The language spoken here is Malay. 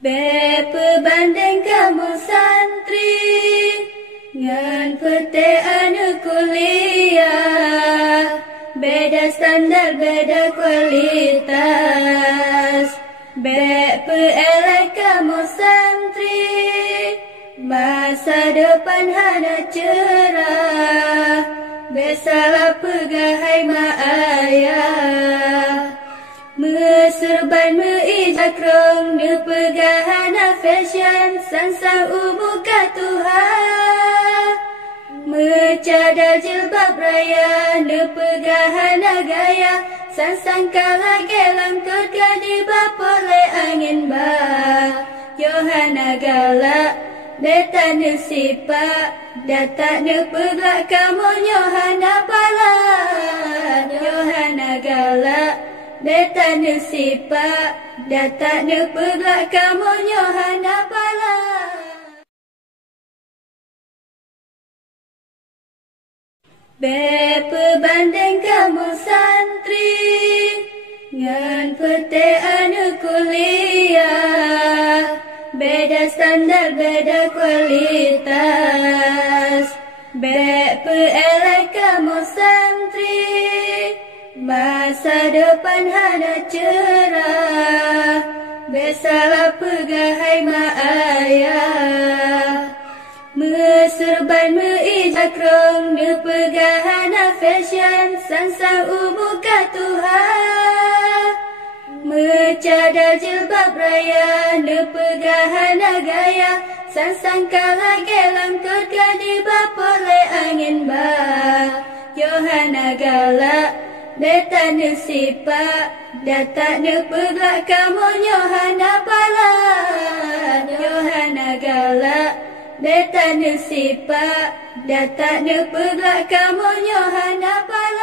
Berbanding kamu santri ngan pete anu kuliah, beda standar beda kualitas. Elek kamu santri, masa depan hana cerah, besalah pegahai maayah. Meserban meijak rong de pegahana fashion sansang ubuka Tuhan. Mecadar jilbab raya de pegahana gaya sansang kala gelam tergadi bapole angin bah. Yohana galak beta nesipa datak ne pegak kamu Yohana pala. Yohana galak beta nesipa datak ne pegak kamu Yohana pala. Berbanding kamu santri ngan pete anu kuliah, beda standar beda kualitas. Elek kamu santri, masa depan hana cerah, besalah pegahai maayah. Meserban meijak rong de pegahana fashion sansang ubuka Tuhan. Mecadar jilbab raya de pegahana gaya sansang kala gelam tergadi bapole angin bah. Yohana galak beta nesipa datak ne pegak kamu Yohana pala. Yohana galak beta nesipa datak ne pegak kamu Yohana pala.